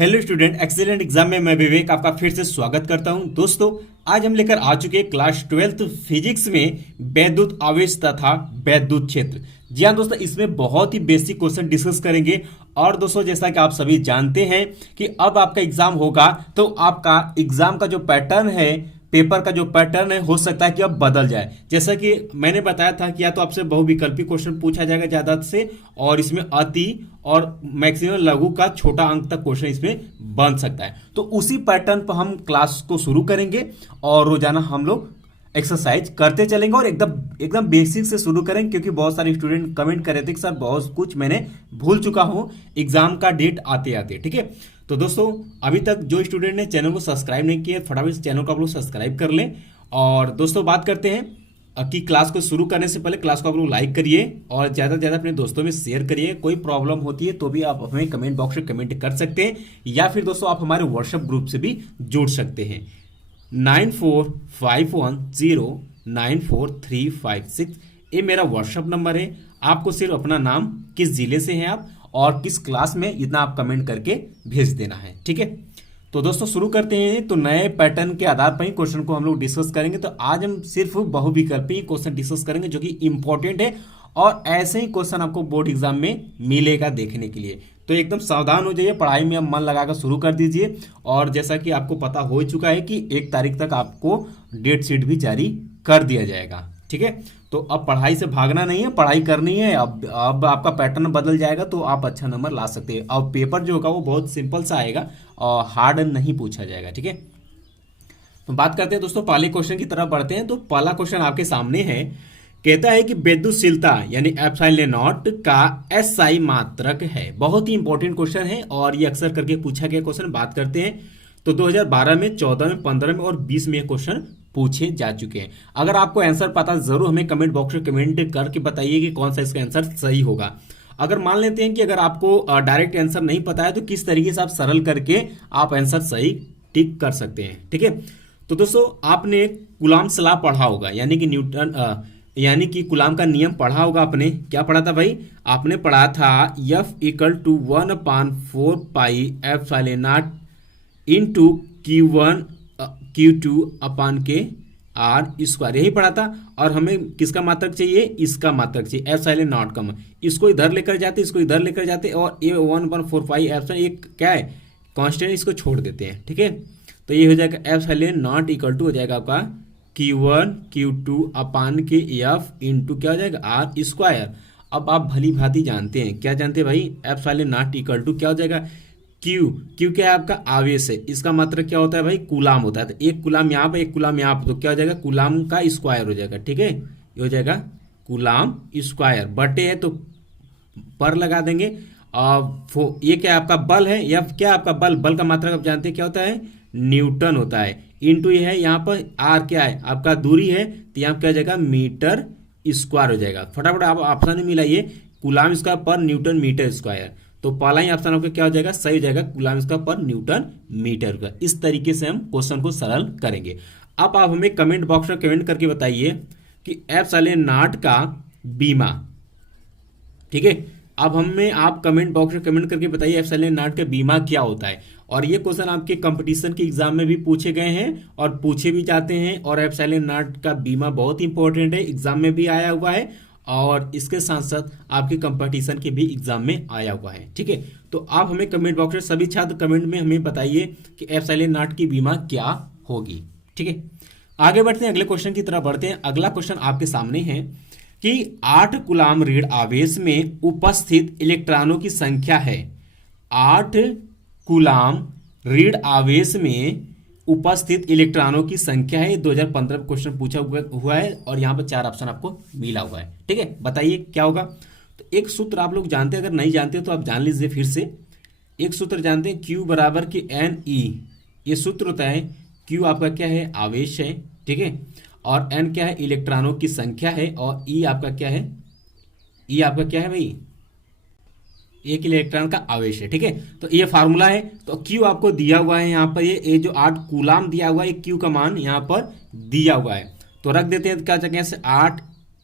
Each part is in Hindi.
हेलो स्टूडेंट, एक्सीलेंट एग्जाम में मैं विवेक आपका फिर से स्वागत करता हूं। दोस्तों, आज हम लेकर आ चुके हैं क्लास 12th फिजिक्स में वैद्युत आवेश तथा वैद्युत क्षेत्र। जी हाँ दोस्तों, इसमें बहुत ही बेसिक क्वेश्चन डिस्कस करेंगे। और दोस्तों, जैसा कि आप सभी जानते हैं कि अब आपका एग्जाम होगा तो आपका एग्जाम का जो पैटर्न है, पेपर का जो पैटर्न है, हो सकता है कि अब बदल जाए। जैसा कि मैंने बताया था कि या तो आपसे बहुविकल्पी क्वेश्चन पूछा जाएगा ज्यादा से, और इसमें अति और मैक्सिमम लघु का छोटा अंक तक क्वेश्चन इसमें बन सकता है। तो उसी पैटर्न पर हम क्लास को शुरू करेंगे और रोजाना हम लोग एक्सरसाइज करते चलेंगे और एकदम एकदम बेसिक से शुरू करेंगे, क्योंकि बहुत सारे स्टूडेंट कमेंट कर रहे थे कि सर बहुत कुछ मैंने भूल चुका हूं एग्जाम का डेट आते आते। ठीक है, तो दोस्तों अभी तक जो स्टूडेंट ने चैनल को सब्सक्राइब नहीं किया, फटाफट इस चैनल को आप लोग सब्सक्राइब कर लें। और दोस्तों बात करते हैं कि क्लास को शुरू करने से पहले क्लास को आप लोग लाइक करिए और ज़्यादा से ज़्यादा अपने दोस्तों में शेयर करिए। कोई प्रॉब्लम होती है तो भी आप हमें कमेंट बॉक्स में कमेंट कर सकते हैं, या फिर दोस्तों आप हमारे व्हाट्सएप ग्रुप से भी जुड़ सकते हैं। 9451094356 ये मेरा व्हाट्सएप नंबर है। आपको सिर्फ अपना नाम, किस जिले से हैं आप और किस क्लास में, इतना आप कमेंट करके भेज देना है। ठीक है, तो दोस्तों शुरू करते हैं। तो नए पैटर्न के आधार पर ही क्वेश्चन को हम लोग डिस्कस करेंगे। तो आज हम सिर्फ बहुविकल्पी क्वेश्चन डिस्कस करेंगे जो कि इंपॉर्टेंट है, और ऐसे ही क्वेश्चन आपको बोर्ड एग्जाम में मिलेगा देखने के लिए। तो एकदम सावधान हो जाइए, पढ़ाई में अब मन लगाकर शुरू कर दीजिए। और जैसा कि आपको पता हो चुका है कि 1 तारीख तक आपको डेट शीट भी जारी कर दिया जाएगा। ठीक है, तो अब पढ़ाई से भागना नहीं है, पढ़ाई करनी है। अब आपका पैटर्न बदल जाएगा तो आप अच्छा नंबर ला सकते हैं। अब पेपर जो होगा वो बहुत सिंपल सा आएगा और हार्ड नहीं पूछा जाएगा। ठीक है, तो बात करते हैं दोस्तों, पहले क्वेश्चन की तरफ बढ़ते हैं। तो पहला क्वेश्चन आपके सामने है, कहता है कि विद्युतशीलता यानी एप्सिलॉन नॉट का एसआई मात्रक है। बहुत ही इंपॉर्टेंट क्वेश्चन है और ये अक्सर करके पूछा गया क्वेश्चन। बात करते हैं तो 2012 में, 14 में, 15 में और 20 में क्वेश्चन पूछे जा चुके हैं। अगर आपको आंसर पता, जरूर हमें कमेंट बॉक्स में कमेंट करके बताइए कि कौन सा इसका आंसर सही होगा। अगर मान लेते हैं कि अगर आपको डायरेक्ट आंसर नहीं पता है तो किस तरीके से आप सरल करके आप आंसर सही टिक कर सकते हैं। ठीक है, तो दोस्तों आपने कूलाम सलाह पढ़ा होगा, यानी कि यानी कि कूलाम का नियम पढ़ा होगा। आपने क्या पढ़ा था भाई? आपने पढ़ा था F = 1/4 pi epsilon into Q1 Q2 अपान के आर स्क्वायर, यही पढ़ा था। और हमें किसका मात्रक चाहिए? इसका मात्रक चाहिए, एप्सिलॉन नॉट का। इसको इधर लेकर जाते, इसको इधर लेकर जाते, और ये 1/4 पाई एप्सिलॉन एक क्या है, कांस्टेंट, इसको छोड़ देते हैं। ठीक है, तो ये हो जाएगा एप्सिलॉन नॉट इक्वल टू हो जाएगा आपका Q1 Q2 अपान के एफ इंटू क्या हो जाएगा, आर स्क्वायर। अब आप भली भांति जानते हैं, क्या जानते हैं भाई? एप्सिलॉन नॉट इक्वल टू क्या हो जाएगा, क्यू। क्यू क्या है? आपका आवेश है। इसका मात्रक क्या होता है भाई? कूलाम होता है। तो एक कूलाम यहाँ पर, एक कूलाम यहाँ पर, तो क्या हो जाएगा, कूलाम का स्क्वायर हो जाएगा। ठीक है, ये हो जाएगा कूलाम स्क्वायर, बटे है तो पर लगा देंगे। ये क्या आपका बल है, या क्या आपका बल? बल का मात्रक आप जानते हैं क्या होता है, न्यूटन होता है। इंटू ये है, यहाँ पर आर क्या है, आपका दूरी है, तो यहाँ क्या हो जाएगा, मीटर स्क्वायर हो जाएगा। फटाफट आप ऑप्शन में मिलाइए, कूलाम स्क्वायर पर न्यूटन मीटर स्क्वायर। तो पहला ही ऑप्शन आपका क्या हो जाएगा, सही हो जाएगा, कूलाम स्क्वायर पर न्यूटन मीटर का। इस तरीके से हम क्वेश्चन को सरल करेंगे। अब आप हमें कमेंट बॉक्स में कमेंट करके बताइए कि एप्सिलॉन नॉट का बीमा। ठीक है, अब हमें आप कमेंट बॉक्स में कमेंट करके बताइए एप्सिलॉन नॉट का बीमा क्या होता है। और ये क्वेश्चन आपके कंपटीशन के एग्जाम में भी पूछे गए हैं और पूछे भी जाते हैं। और एप्सिलॉन नॉट का बीमा बहुत इंपॉर्टेंट है, एग्जाम में भी आया हुआ है, और इसके साथ साथ आपके कंपटीशन के भी एग्जाम में आया हुआ है। ठीक है, तो आप हमें कमेंट बॉक्स में, सभी छात्र कमेंट में हमें बताइए कि एप्सिलॉन नॉट की बीमा क्या होगी। ठीक है, आगे बढ़ते हैं, अगले क्वेश्चन की तरफ बढ़ते हैं। अगला क्वेश्चन आपके सामने है कि 8 कूलाम ऋण आवेश में उपस्थित इलेक्ट्रॉनों की संख्या है। 8 कूलाम ऋण आवेश में उपस्थित इलेक्ट्रॉनों की संख्या है। 2015 में क्वेश्चन पूछा हुआ है और यहाँ पर 4 ऑप्शन आपको मिला हुआ है। ठीक है, बताइए क्या होगा। तो एक सूत्र आप लोग जानते हैं, अगर नहीं जानते तो आप जान लीजिए फिर से। एक सूत्र जानते हैं, Q बराबर कि NE, ये सूत्र होता है। Q आपका क्या है, आवेश है। ठीक है, और N क्या है, इलेक्ट्रॉनों की संख्या है, और E आपका क्या है, E आपका क्या है भाई, एक इलेक्ट्रॉन का आवेश है। ठीक है, तो ये फार्मूला है। तो Q आपको दिया हुआ है यहाँ पर, ये जो 8 कूलाम दिया हुआ है, Q का मान यहाँ पर दिया हुआ है। तो रख देते हैं क्या जगह से, 8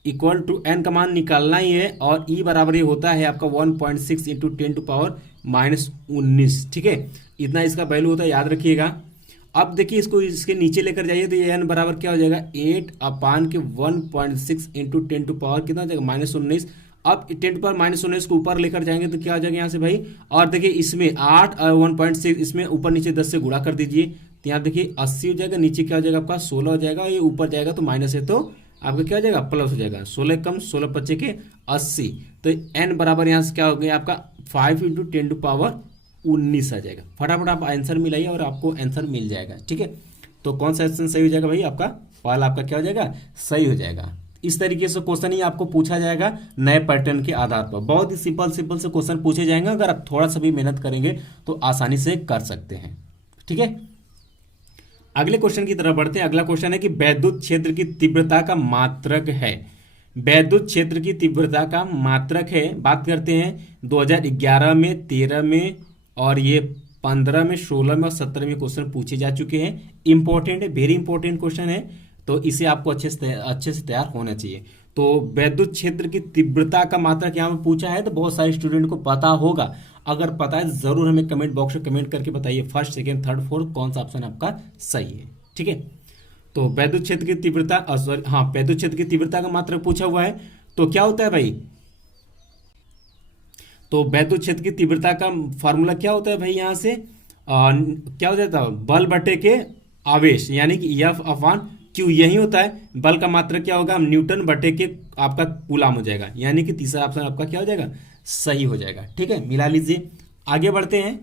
इक्वल टू एन का मान निकालना ही है, और ई बराबर ये होता है आपका 1.6 इंटू 10⁻⁻19। ठीक है, इतना इसका वैल्यू होता है, याद रखिएगा। अब देखिए इसको इसके नीचे लेकर जाइए तो ये एन बराबर क्या हो जाएगा 8/1.6 इंटू 10 कितना हो जाएगा -19। अब 10⁻⁻19 को ऊपर लेकर जाएंगे तो क्या हो जाएगा यहाँ से भाई, और देखिए इसमें 8 और 1.6 इसमें ऊपर नीचे 10 से गुणा कर दीजिए, तो यहाँ देखिए 80 हो जाएगा, नीचे क्या हो जाएगा आपका 16 हो जाएगा, ये ऊपर जाएगा तो माइनस है तो आपका क्या हो जाएगा प्लस हो जाएगा, 16 कम 16 पच्चे के 80। तो एन बराबर यहाँ से क्या हो गया आपका 5 इंटू 10⁻19 आ जाएगा। फटाफट आप आंसर मिलाइए और आपको आंसर मिल जाएगा। ठीक है, तो कौन सा ऑप्शन सही हो जाएगा भाई, आपका पहला आपका क्या हो जाएगा सही हो जाएगा। इस तरीके से क्वेश्चन ही आपको पूछा जाएगा नए पैटर्न के आधार पर। बहुत ही सिंपल सिंपल से क्वेश्चन पूछे जाएंगे, अगर आप थोड़ा सा भी मेहनत करेंगे तो आसानी से कर सकते हैं। ठीक है, अगले क्वेश्चन की तरफ बढ़ते हैं। अगला क्वेश्चन है कि वैद्युत क्षेत्र की तीव्रता का मात्रक है। वैद्युत क्षेत्र की तीव्रता का मात्रक है, बात करते हैं 2011 में, 13 में और ये 15 में, 16 में और 17 में क्वेश्चन पूछे जा चुके हैं। इंपॉर्टेंट है, वेरी इंपॉर्टेंट क्वेश्चन है, तो इसे आपको अच्छे से तैयार होना चाहिए। तो वैद्युत क्षेत्र की तीव्रता का मात्रक यहाँ पर पूछा है, तो बहुत सारे स्टूडेंट को पता होगा। अगर पता है जरूर हमें कमेंट बॉक्स में कमेंट करके बताइए फर्स्ट, सेकंड, थर्ड, फोर्थ कौन सा ऑप्शन आपका सही है। ठीक है, तो वैद्युत क्षेत्र की तीव्रता वैद्युत क्षेत्र की तीव्रता का मात्रक पूछा हुआ है, तो क्या होता है भाई, तो वैद्युत क्षेत्र की तीव्रता का फॉर्मूला क्या होता है भाई, यहाँ से क्या हो जाता है बल बटे के आवेश, यानी कि F/Q यही होता है। बल का मात्रक क्या होगा, न्यूटन बटे के आपका कूलाम हो जाएगा, यानी कि तीसरा ऑप्शन आपका क्या हो जाएगा सही हो जाएगा। ठीक है, मिला लीजिए। आगे बढ़ते हैं।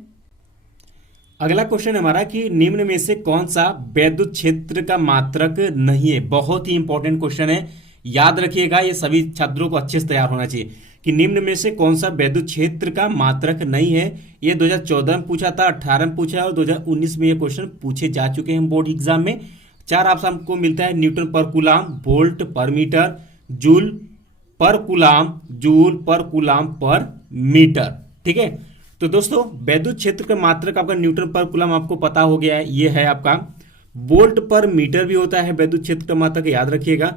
अगला क्वेश्चन हमारा कि निम्न में से कौन सा वैद्युत क्षेत्र का मात्रक नहीं है। बहुत ही इंपॉर्टेंट क्वेश्चन है, याद रखिएगा, ये सभी छात्रों को अच्छे से तैयार होना चाहिए कि निम्न में से कौन सा वैद्युत क्षेत्र का मात्रक नहीं है। ये 2014 में पूछा था, 18 में पूछा है और 2019 में ये क्वेश्चन पूछे जा चुके हैं बोर्ड एग्जाम में। चार ऑप्शन को मिलता है, newton per coulomb, volt per metre, joule per coulomb, joule per coulomb per metre. ठीक है, तो दोस्तों वैद्युत क्षेत्र का मात्रक आपका न्यूटन पर कूलाम आपको पता हो गया है, ये है आपका। वोल्ट पर मीटर भी होता है वैद्युत क्षेत्र का मात्रक, याद रखिएगा।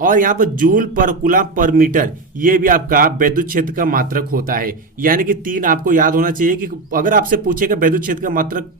और यहाँ पर joule per coulomb per metre, ये भी आपका वैद्युत क्षेत्र का मात्रक होता है। यानी कि तीन आपको याद होना चाहिए कि अगर आपसे पूछेगा वैद्युत क्षेत्र का मात्रक,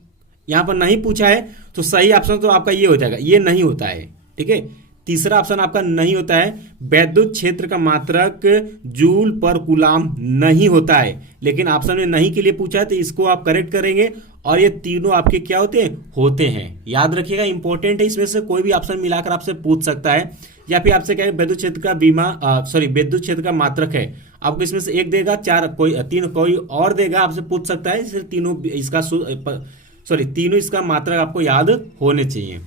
यहाँ पर नहीं पूछा है तो सही ऑप्शन तो आपका ये हो जाएगा, ये नहीं होता है। ठीक है, तीसरा ऑप्शन आपका नहीं होता है, वैद्युत क्षेत्र का मात्रक जूल पर कूलाम नहीं होता है। लेकिन ऑप्शन में नहीं के लिए पूछा है तो इसको आप करेक्ट करेंगे, और ये तीनों आपके क्या होते हैं। याद रखिएगा, इंपॉर्टेंट है, इसमें से कोई भी ऑप्शन मिलाकर आपसे पूछ सकता है, या फिर आपसे क्या है वैद्युत क्षेत्र का वैद्युत क्षेत्र का मात्रक है, आपको इसमें से एक देगा, तीन कोई और देगा, आपसे पूछ सकता है। सिर्फ तीनों इसका मात्रक आपको याद होने चाहिए।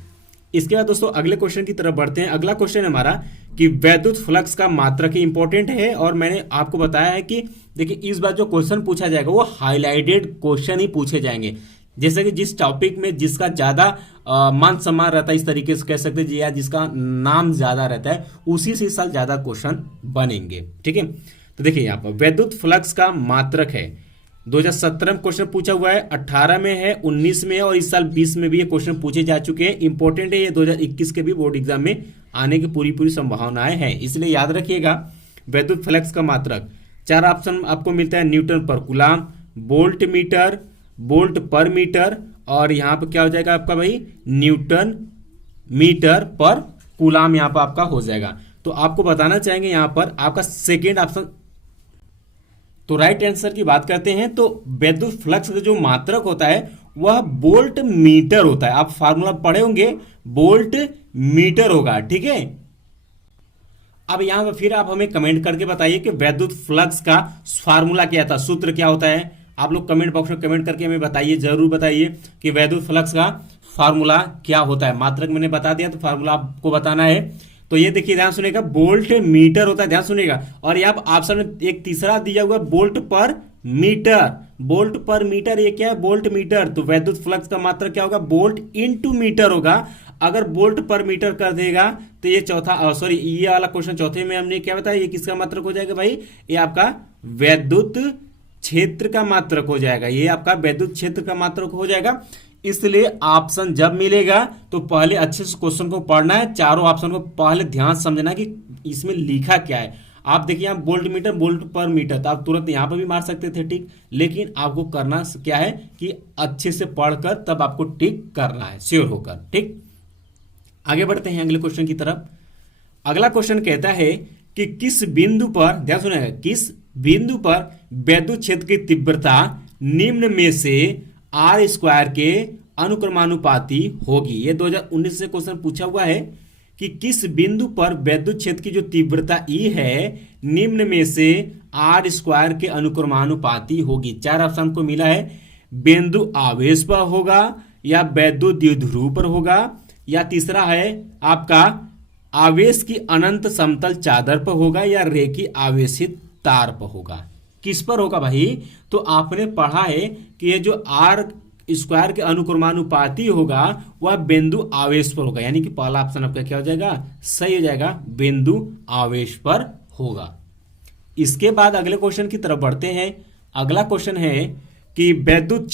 इसके बाद दोस्तों अगले क्वेश्चन की तरफ बढ़ते हैं। अगला क्वेश्चन हमारा कि वैद्युत फ्लक्स का मात्रक इंपॉर्टेंट है, और मैंने आपको बताया है कि देखिए इस बार जो क्वेश्चन पूछा जाएगा वो हाईलाइटेड क्वेश्चन ही पूछे जाएंगे। जैसे कि जिस टॉपिक में जिसका ज्यादा मान सम्मान रहता है, इस तरीके से कह सकते हैं, या जिसका नाम ज्यादा रहता है उसी से इस साल ज्यादा क्वेश्चन बनेंगे। ठीक है, तो देखिए यहाँ पर वैद्युत फ्लक्स का मात्रक है, 2017 में क्वेश्चन पूछा हुआ है, 18 में है, 19 में है और इस साल 20 में भी ये क्वेश्चन पूछे जा चुके हैं। इंपॉर्टेंट है, ये 2021 के भी बोर्ड एग्जाम में आने की पूरी संभावनाएं हैं, इसलिए याद रखिएगा वैद्युत फ्लक्स का मात्रक। चार ऑप्शन आपको मिलता है, newton per coulomb, volt meter, volt per metre, और यहाँ पर क्या हो जाएगा आपका भाई न्यूटन मीटर पर कूलाम यहाँ पर आपका हो जाएगा। तो आपको बताना चाहेंगे यहाँ पर आपका सेकेंड ऑप्शन। तो राइट आंसर की बात करते हैं तो वैद्युत फ्लक्स का जो मात्रक होता है वह वोल्ट मीटर होता है। आप फार्मूला पढ़े होंगे, वोल्ट मीटर होगा। ठीक है, अब यहां पर फिर आप हमें कमेंट करके बताइए कि वैद्युत फ्लक्स का फार्मूला क्या था, सूत्र क्या होता है। आप लोग कमेंट बॉक्स में कमेंट करके हमें बताइए, जरूर बताइए कि वैद्युत फ्लक्स का फार्मूला क्या होता है। मात्रक मैंने बता दिया, तो फार्मूला आपको बताना है। तो ये देखिए, ध्यान सुनेगा, वोल्ट मीटर होता है, ध्यान सुनेगा। और यहाँ ऑप्शन में एक तीसरा दिया हुआ volt per metre, volt per metre, ये क्या है वोल्ट मीटर। तो वैद्युत फ्लक्स का मात्रक क्या होगा, वोल्ट इनटू मीटर होगा। अगर वोल्ट पर मीटर कर देगा तो ये ये वाला क्वेश्चन चौथे में हमने क्या बताया, ये किसका मात्रक हो जाएगा भाई, ये आपका वैद्युत क्षेत्र का मात्रक हो जाएगा। ये आपका वैद्युत क्षेत्र का मात्रक हो जाएगा। इसलिए ऑप्शन जब मिलेगा तो पहले अच्छे से क्वेश्चन को पढ़ना है, चारों ऑप्शन को पहले ध्यान से समझना कि इसमें लिखा क्या है। आप देखिए यहाँ volt meter, volt per metre, तो आप तुरंत यहाँ पर भी मार सकते थे टिक, लेकिन आपको करना क्या है कि अच्छे से पढ़कर तब आपको टिक करना है, श्योर होकर। ठीक, आगे बढ़ते हैं अगले क्वेश्चन की तरफ। अगला क्वेश्चन कहता है कि किस बिंदु पर, ध्यान सुनिएगा, किस बिंदु पर विद्युत क्षेत्र की तीव्रता निम्न में से आर स्क्वायर के अनुक्रमानुपाती होगी। ये 2019 से क्वेश्चन पूछा हुआ है कि किस बिंदु पर विद्युत क्षेत्र की जो तीव्रता ई है निम्न में से आर स्क्वायर के अनुक्रमानुपाती होगी। चार ऑप्शन को मिला है, बिंदु आवेश पर होगा, या विद्युत द्विध्रुव पर होगा, या तीसरा है आपका आवेश की अनंत समतल चादर पर होगा, या रेखी आवेशित तार पर होगा। किस पर होगा भाई? तो आपने पढ़ा है कि ये जो आर स्क्वायर के अनुक्रमानुपाती होगा वह बिंदु आवेश पर होगा, यानी कि पहला ऑप्शन आपका क्या हो जाएगा, सही हो जाएगा, बिंदु आवेश पर होगा। इसके बाद अगले क्वेश्चन की तरफ बढ़ते हैं। अगला क्वेश्चन है कि विद्युत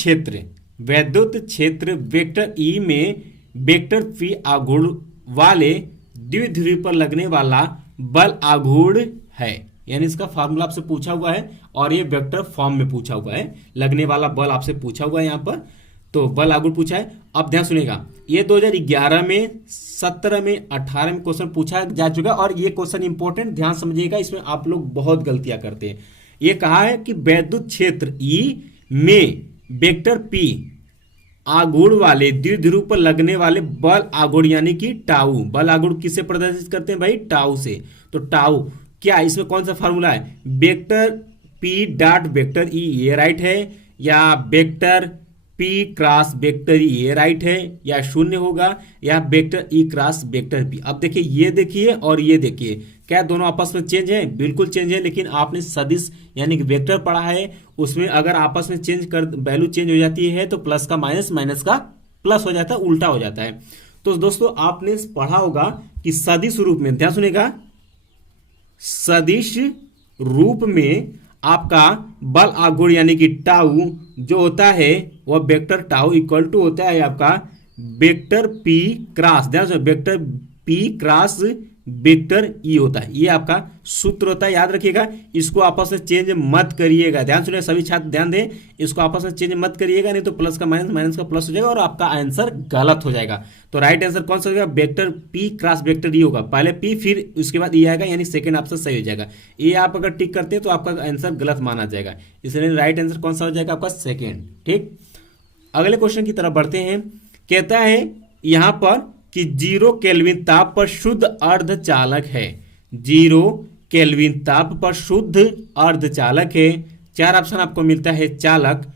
क्षेत्र वेक्टर ई में वेक्टर पी आघूर्ण वाले द्विध्रुव पर लगने वाला बल आघूर्ण है, यानी इसका फार्मूला आपसे पूछा हुआ है और ये वेक्टर फॉर्म में पूछा हुआ है। लगने वाला बल आपसे पूछा हुआ है यहाँ पर, तो बल आघूर्ण पूछा है। अब ध्यान सुनिएगा, ये 2011 में, 17 में, 18 में क्वेश्चन पूछा जा चुका है और ये क्वेश्चन इंपॉर्टेंट, ध्यान समझिएगा, इसमें आप लोग बहुत गलतियां करते हैं। ये कहा है कि विद्युत क्षेत्र ई में वेक्टर पी आघूर्ण वाले द्विध्रुव पर लगने वाले बल आघूर्ण, यानी कि टाउ, बल आघूर्ण किससे प्रदर्शित करते हैं भाई, टाउ से। तो टाउ क्या, इसमें कौन सा फार्मूला है, vector P dot vector E, ये राइट है, या vector P cross vector E, ये राइट है, या शून्य होगा, या vector E cross vector P. अब देखिए, ये देखिए और ये देखिए, क्या दोनों आपस में चेंज है? बिल्कुल चेंज है, लेकिन आपने सदिश यानी कि वेक्टर पढ़ा है, उसमें अगर आपस में चेंज कर, वैल्यू चेंज हो जाती है तो प्लस का माइनस, माइनस का प्लस हो जाता है, उल्टा हो जाता है। तो दोस्तों आपने पढ़ा होगा कि सदिश रूप में, ध्यान सुनिएगा, सदिश रूप में आपका बल आघूर्ण यानी कि टाउ जो होता है वह वेक्टर टाउ इक्वल टू होता है आपका वेक्टर पी क्रॉस, ध्यान से, vector P cross vector E होता है। ये आपका सूत्र होता है, याद रखिएगा। इसको आपस में चेंज मत करिएगा, ध्यान सुनिए सभी छात्र, ध्यान दें, इसको आपस में चेंज मत करिएगा, नहीं तो प्लस का माइनस, माइनस का प्लस हो जाएगा और आपका आंसर गलत हो जाएगा। तो राइट आंसर कौन सा हो जाएगा, vector P cross vector E होगा, पहले पी फिर उसके बाद ई आएगा, यानी सेकंड ऑप्शन सही हो जाएगा। ये आप अगर टिक करते हैं तो आपका आंसर गलत माना जाएगा, इसलिए राइट आंसर कौन सा हो जाएगा आपका, सेकेंड। ठीक, अगले क्वेश्चन की तरफ बढ़ते हैं। कहता है यहां पर कि 0 केल्विन ताप पर शुद्ध अर्धचालक है, 0 केल्विन ताप पर शुद्ध अर्धचालक है। चार ऑप्शन आपको मिलता है, चालक,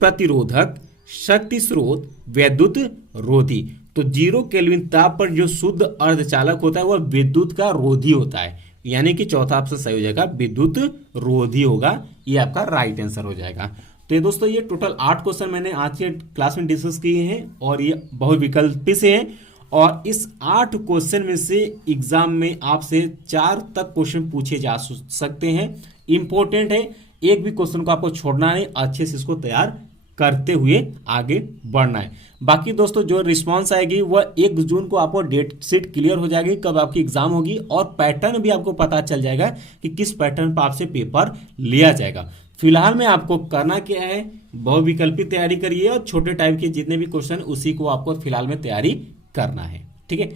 प्रतिरोधक, शक्ति स्रोत, विद्युत रोधी। तो 0 केल्विन ताप पर जो शुद्ध अर्धचालक होता है वह विद्युत का रोधी होता है, यानी कि चौथा ऑप्शन सही हो जाएगा, विद्युत रोधी होगा, ये आपका राइट आंसर हो जाएगा। तो ये दोस्तों ये टोटल 8 क्वेश्चन मैंने आज के क्लास में डिस्कस किए हैं और ये बहुविकल्पी से हैं और इस 8 क्वेश्चन में से एग्जाम में आपसे 4 तक क्वेश्चन पूछे जा सकते हैं। इंपॉर्टेंट है, एक भी क्वेश्चन को आपको छोड़ना नहीं, अच्छे से इसको तैयार करते हुए आगे बढ़ना है। बाकी दोस्तों जो रिस्पांस आएगी वह 1 जून को आपको डेट शीट क्लियर हो जाएगी, कब आपकी एग्जाम होगी, और पैटर्न भी आपको पता चल जाएगा कि किस पैटर्न पर आपसे पेपर लिया जाएगा। फिलहाल में आपको करना क्या है, बहुविकल्पी तैयारी करिए और छोटे टाइप के जितने भी क्वेश्चन उसी को आपको फिलहाल में तैयारी करना है। ठीक है,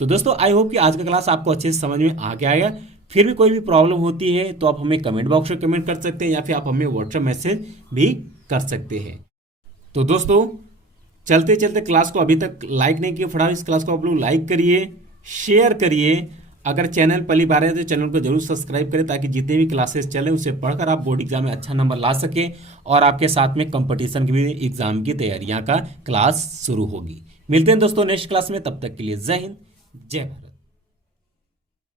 तो दोस्तों आई होप कि आज का क्लास आपको अच्छे से समझ में आ गया आएगा। फिर भी कोई भी प्रॉब्लम होती है तो आप हमें कमेंट बॉक्स में कमेंट कर सकते हैं या फिर आप हमें व्हाट्सएप मैसेज भी कर सकते हैं। तो दोस्तों चलते चलते क्लास को अभी तक लाइक नहीं किया, फटाफट इस क्लास को आप लोग लाइक करिए, शेयर करिए। अगर चैनल पहली बार है तो चैनल को जरूर सब्सक्राइब करें ताकि जितने भी क्लासेस चले उसे पढ़कर आप बोर्ड एग्जाम में अच्छा नंबर ला सके और आपके साथ में कंपटीशन की भी एग्जाम की तैयारियां का क्लास शुरू होगी। मिलते हैं दोस्तों नेक्स्ट क्लास में, तब तक के लिए जय हिंद, जय भारत।